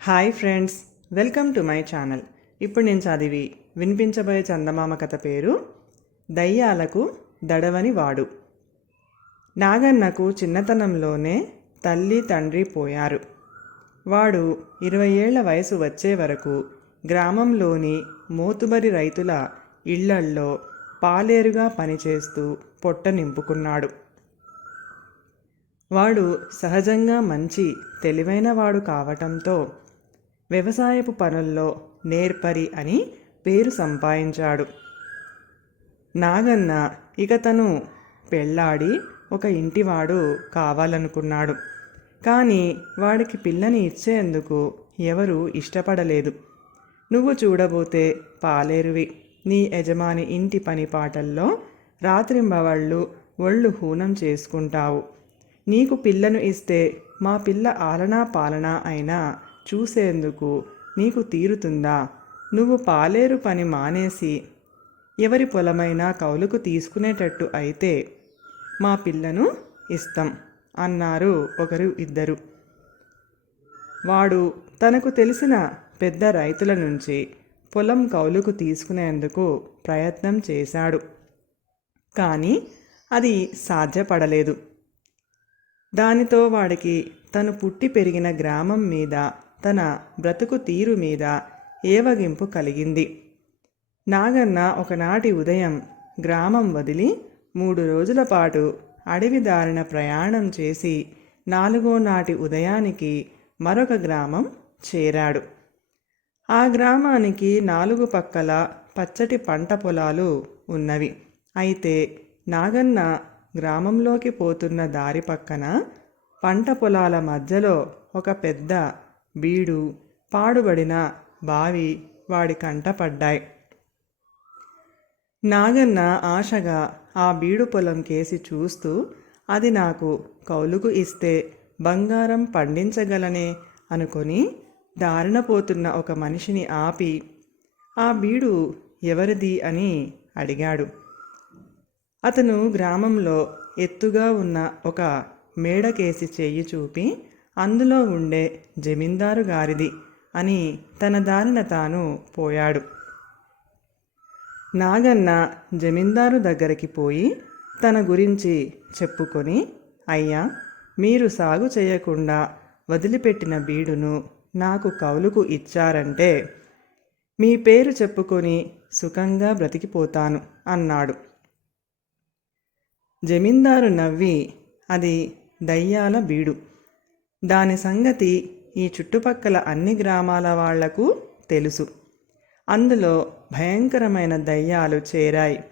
Hi friends welcome to my channel. ఇప్పుడు నేను చదివి వినిపించబోయే చందమామ కథ పేరు దయ్యాలకు దడవని వాడు. నాగన్నకు చిన్నతనంలోనే తల్లి తండ్రి పోయారు. వాడు ఇరవై ఏళ్ళ వయసు వచ్చే వరకు గ్రామంలోని మోతుబరి రైతుల ఇళ్ళల్లో పాలేరుగా పనిచేస్తూ పొట్ట నింపుకున్నాడు. వాడు సహజంగా మంచి తెలివైన వాడు కావటంతో వ్యవసాయపు పనుల్లో నేర్పరి అని పేరు సంపాదించాడు. నాగన్న ఇక తను పెళ్ళాడి ఒక ఇంటివాడు కావాలనుకున్నాడు. కానీ వాడికి పిల్లని ఇచ్చేందుకు ఎవరు ఇష్టపడలేదు. నువ్వు చూడబోతే పాలేరువి. నీ యజమాని ఇంటి పని పాటల్లో రాత్రింబవళ్ళు ఒళ్ళు హూనం చేసుకుంటావు. నీకు పిల్లను ఇస్తే మా పిల్ల ఆలనా పాలనా అయినా చూసేందుకు నీకు తీరుతుందా? నువ్వు పాలేరు పని మానేసి ఎవరి పొలమైనా కౌలుకు తీసుకునేటట్టు అయితే మా పిల్లను ఇస్తాం అన్నారు ఒకరు ఇద్దరు. వాడు తనకు తెలిసిన పెద్ద రైతుల నుంచి పొలం కౌలుకు తీసుకునేందుకు ప్రయత్నం చేశాడు. కానీ అది సాధ్యపడలేదు. దానితో వాడికి తను పుట్టి పెరిగిన గ్రామం మీద తన బ్రతుకు తీరు మీద ఏవగింపు కలిగింది. నాగన్న ఒకనాటి ఉదయం గ్రామం వదిలి మూడు రోజుల పాటు అడవి దారిన ప్రయాణం చేసి నాలుగో నాటి ఉదయానికి మరొక గ్రామం చేరాడు. ఆ గ్రామానికి నాలుగు పక్కల పచ్చటి పంట పొలాలు ఉన్నవి. అయితే నాగన్న గ్రామంలోకి పోతున్న దారి పక్కన పంట పొలాల మధ్యలో ఒక పెద్ద బీడు పాడుబడిన బావి వాడి కంట పడ్డాయి. నాగన్న ఆశగా ఆ బీడు పొలం కేసి చూస్తూ అది నాకు కౌలుకు ఇస్తే బంగారం పండించగలనే అనుకొని దారిన పోతున్న ఒక మనిషిని ఆపి ఆ బీడు ఎవరిది? అని అడిగాడు. అతను గ్రామంలో ఎత్తుగా ఉన్న ఒక మేడకేసి చెయ్యి చూపి అందులో ఉండే జమీందారు గారిది అని తన దారిన తాను పోయాడు. నాగన్న జమీందారు దగ్గరికి పోయి తన గురించి చెప్పుకొని అయ్యా మీరు సాగు చేయకుండా వదిలిపెట్టిన బీడును నాకు కౌలుకు ఇచ్చారంటే మీ పేరు చెప్పుకొని సుఖంగా బ్రతికిపోతాను అన్నాడు. జమీందారు నవ్వి అది దయ్యాల బీడు. దాని సంగతి ఈ చుట్టుపక్కల అన్ని గ్రామాల వాళ్ళకు తెలుసు. అందులో భయంకరమైన దయ్యాలు చేరాయి.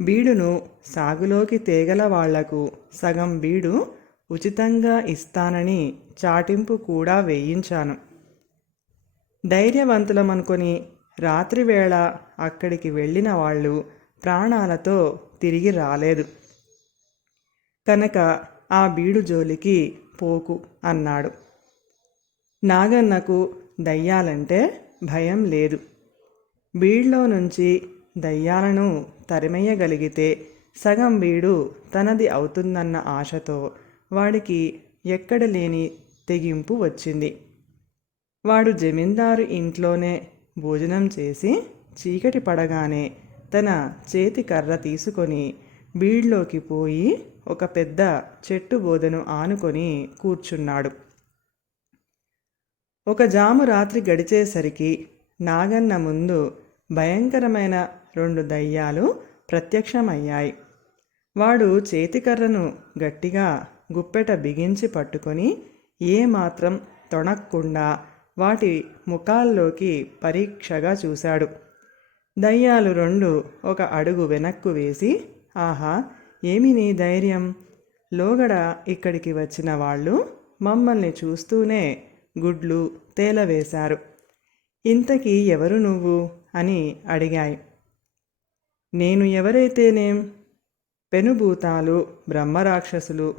బీడును సాగులోకి తేగల వాళ్ళకు సగం బీడు ఉచితంగా ఇస్తానని చాటింపు కూడా వేయించాను. ధైర్యవంతులమనుకొని రాత్రివేళ అక్కడికి వెళ్ళిన వాళ్ళు ప్రాణాలతో తిరిగి రాలేదు. కనుక ఆ బీడు జోలికి పోకు అన్నాడు. నాగన్నకు దయ్యాలంటే భయం లేదు. బీడ్లో నుంచి దయ్యాలను తరిమేయగలిగితే సగం బీడు తనది అవుతుందన్న ఆశతో వాడికి ఎక్కడ లేని తెగింపు వచ్చింది. వాడు జమీందారు ఇంట్లోనే భోజనం చేసి చీకటి పడగానే తన చేతి కర్ర తీసుకొని బీడ్లోకి పోయి ఒక పెద్ద చెట్టు బోధను ఆనుకొని కూర్చున్నాడు. ఒక జాము రాత్రి గడిచేసరికి నాగన్న ముందు భయంకరమైన రెండు దయ్యాలు ప్రత్యక్షమయ్యాయి. వాడు చేతికర్రను గట్టిగా గుప్పెట బిగించి పట్టుకొని ఏమాత్రం తొణక్కుండా వాటి ముఖాల్లోకి పరీక్షగా చూశాడు. దయ్యాలు రెండు ఒక అడుగు వెనక్కు వేసి ఆహా ఏమి నీ ధైర్యం? లోగడ ఇక్కడికి వచ్చిన వాళ్ళు మమ్మల్ని చూస్తూనే గుడ్లు తేలవేశారు. ఇంతకీ ఎవరు నువ్వు? అని అడిగాయి. నేను ఎవరైతేనేం? పెనుభూతాలు బ్రహ్మరాక్షసులు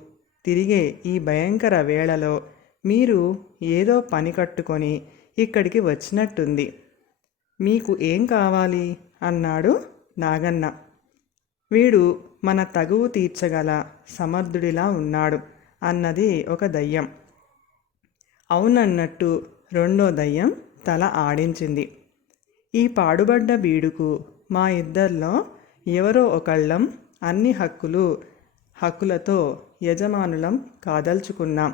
తిరిగే ఈ భయంకర వేళలో మీరు ఏదో పని కట్టుకొని ఇక్కడికి వచ్చినట్టుంది. మీకు ఏం కావాలి? అన్నాడు నాగన్న. వీడు మన తగువు తీర్చగల సమర్థుడిలా ఉన్నాడు అన్నది ఒక దయ్యం. అవునన్నట్టు రెండో దయ్యం తల ఆడించింది. ఈ పాడుబడ్డ బీడుకు మా ఇద్దరిలో ఎవరో ఒకళ్ళం అన్ని హక్కులు హక్కులతో యజమానులం కాదల్చుకున్నాం.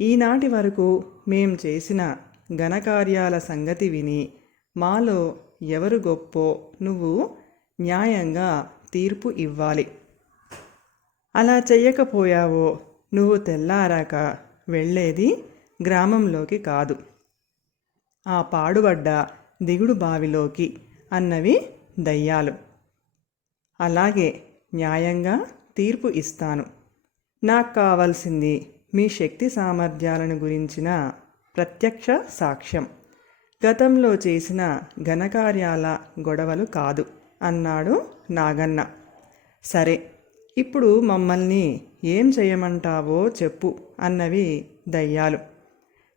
ఈనాటి వరకు మేం చేసిన ఘనకార్యాల సంగతి విని మాలో ఎవరు గొప్పో నువ్వు న్యాయంగా తీర్పు ఇవ్వాలి. అలా చెయ్యకపోయావో నువ్వు తెల్లారాక వెళ్ళేది గ్రామంలోకి కాదు. ఆ పాడుబడ్డ దిగుడు బావిలోకి అన్నవి దయ్యాలు. అలాగే న్యాయంగా తీర్పు ఇస్తాను. నాకు కావాల్సింది మీ శక్తి సామర్థ్యాలను గురించిన ప్రత్యక్ష సాక్ష్యం. గతంలో చేసిన ఘనకార్యాల గొడవలు కాదు అన్నాడు నాగన్న. సరే ఇప్పుడు మమ్మల్ని ఏం చేయమంటావో చెప్పు అన్నవి దయ్యాలు.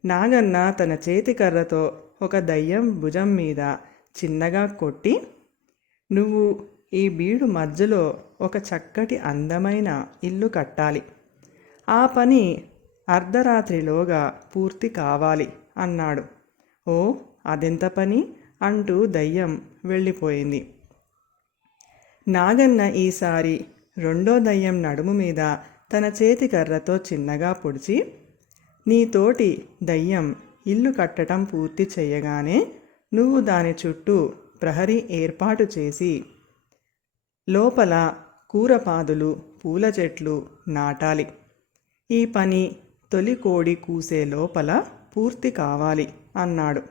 నాగన్న తన చేతికర్రతో ఒక దయ్యం భుజం మీద చిన్నగా కొట్టి నువ్వు ఈ బీడు మధ్యలో ఒక చక్కటి అందమైన ఇల్లు కట్టాలి. ఆ పని అర్ధరాత్రిలోగా పూర్తి కావాలి అన్నాడు. ఓ అదెంత పని? అంటూ దయ్యం వెళ్ళిపోయింది. నాగన్న ఈసారి రెండో దయ్యం నడుము మీద తన చేతి కర్రతో చిన్నగా పొడిచి నీతోటి దయ్యం ఇల్లు కట్టడం పూర్తి చేయగానే నువ్వు దాని చుట్టూ ప్రహరీ ఏర్పాటు చేసి లోపల కూరపాదులు పూల చెట్లు నాటాలి. ఈ పని తొలి కోడి కూసే లోపల పూర్తి కావాలి అన్నాడు.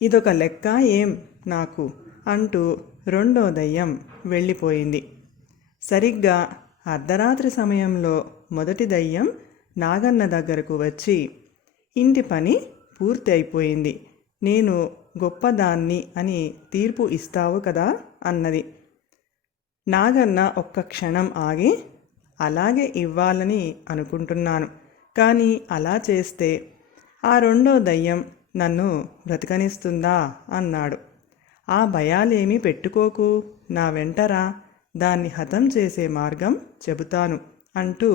ఇదొక లెక్క ఏం నాకు అంటూ రెండో దయ్యం వెళ్ళిపోయింది. సరిగ్గా అర్ధరాత్రి సమయంలో మొదటి దయ్యం నాగన్న దగ్గరకు వచ్చి ఇంటి పని పూర్తి అయిపోయింది. నేను గొప్పదాన్ని అని తీర్పు ఇస్తావు కదా అన్నది. నాగన్న ఒక్క క్షణం ఆగి అలాగే ఇవ్వాలని అనుకుంటున్నాను. కానీ అలా చేస్తే ఆ రెండో దయ్యం నన్ను బ్రతకనిస్తుందా? అన్నాడు. ఆ భయాలేమీ పెట్టుకోకు. నా వెంటరా దాన్ని హతం చేసే మార్గం చెబుతాను అంటూ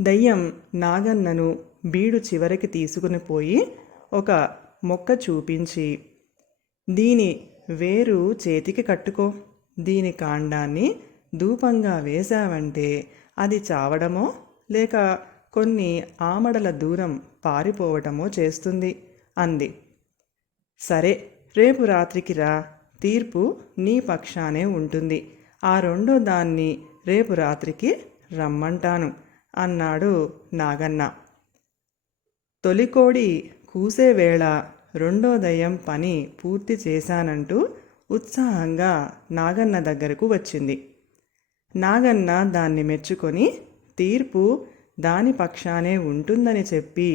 దయ్యం నాగన్నను బీడు చివరికి తీసుకుని పోయి ఒక మొక్క చూపించి దీని వేరు చేతికి కట్టుకో. దీని కాండాన్ని ధూపంగా వేశావంటే అది చావడమో లేక కొన్ని ఆమడల దూరం పారిపోవటమో చేస్తుంది అంది. సరే రేపు రాత్రికి రా తీర్పు నీ పక్షానే ఉంటుంది. ఆ రెండో దాన్ని రేపు రాత్రికి రమ్మంటాను అన్నాడు నాగన్న. తొలికోడి కూసే వేళ రెండో దయ్యం పని పూర్తి చేశానంటూ ఉత్సాహంగా నాగన్న దగ్గరకు వచ్చింది. నాగన్న దాన్ని మెచ్చుకొని తీర్పు దాని పక్షానే ఉంటుందని చెప్పి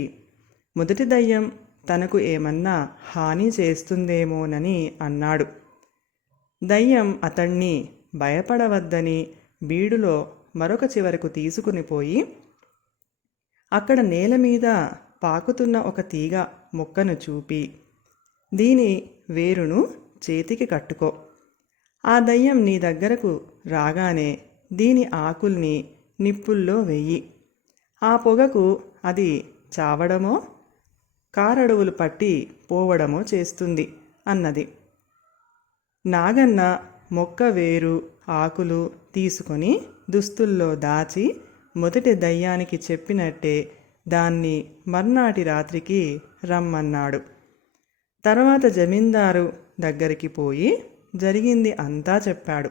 మొదటి దయ్యం తనకు ఏమన్నా హాని చేస్తుందేమోనని అన్నాడు. దయ్యం అతణ్ణి భయపడవద్దని బీడులో మరొక చివరకు తీసుకుని పోయి అక్కడ నేల మీద పాకుతున్న ఒక తీగ మొక్కను చూపి దీని వేరును చేతికి కట్టుకో. ఆ దయ్యం నీ దగ్గరకు రాగానే దీని ఆకుల్ని నిప్పుల్లో వెయ్యి ఆ పొగకు అది చావడమో కారడువులు పట్టి పోవడమో చేస్తుంది అన్నది. నాగన్న మొక్క వేరు ఆకులు తీసుకొని దుస్తుల్లో దాచి మొదటి దయ్యానికి చెప్పినట్టే దాన్ని మర్నాటి రాత్రికి రమ్మన్నాడు. తర్వాత జమీందారు దగ్గరికి పోయి జరిగింది అంతా చెప్పాడు.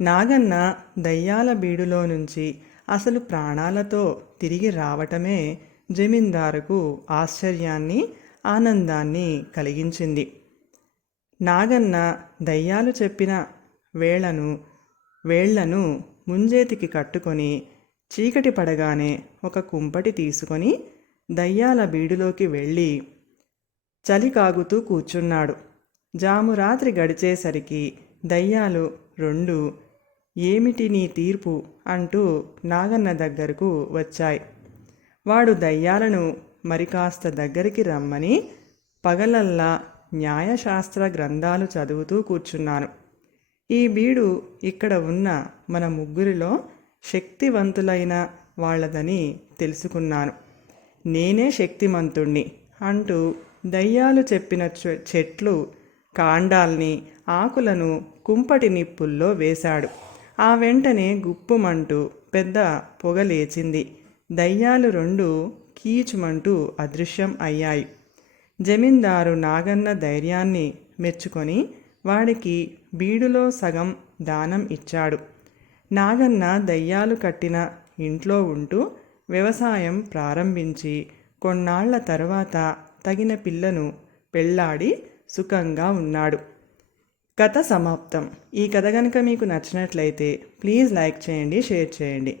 నాగన్న దయ్యాల బీడులో నుంచి అసలు ప్రాణాలతో తిరిగి రావటమే జమీందారుకు ఆశ్చర్యాన్ని ఆనందాన్ని కలిగించింది. నాగన్న దయ్యాలు చెప్పిన వేళను వేళ్ళను ముంజేతికి కట్టుకొని చీకటి పడగానే ఒక కుంపటి తీసుకొని దయ్యాల బీడులోకి వెళ్ళి చలి కాగుతూ కూర్చున్నాడు. జాము రాత్రి గడిచేసరికి దయ్యాలు రెండు ఏమిటి నీ తీర్పు? అంటూ నాగన్న దగ్గరకు వచ్చాయి. వాడు దయ్యాలను మరి కాస్త దగ్గరికి రమ్మని పగలల్లా న్యాయశాస్త్ర గ్రంథాలు చదువుతూ కూర్చున్నాను. ఈ బీడు ఇక్కడ ఉన్న మన ముగ్గురిలో శక్తివంతులైన వాళ్ళదని తెలుసుకున్నాను. నేనే శక్తిమంతుణ్ణి అంటూ దయ్యాలు చెప్పిన చె- చెట్లు కాండాల్ని ఆకులను కుంపటి నిప్పుల్లో వేశాడు. ఆ వెంటనే గుప్పుమంటూ పెద్ద పొగ లేచింది. దయ్యాలు రెండు కీచుమంటూ అదృశ్యం అయ్యాయి. జమీందారు నాగన్న ధైర్యాన్ని మెచ్చుకొని వాడికి బీడులో సగం దానం ఇచ్చాడు. నాగన్న దయ్యాలు కట్టిన ఇంట్లో ఉంటూ వ్యవసాయం ప్రారంభించి కొన్నాళ్ళ తర్వాత తగిన పిల్లను పెళ్ళాడి సుఖంగా ఉన్నాడు. కథ సమాప్తం. ఈ కథ కనుక మీకు నచ్చినట్లయితే ప్లీజ్ లైక్ చేయండి షేర్ చేయండి.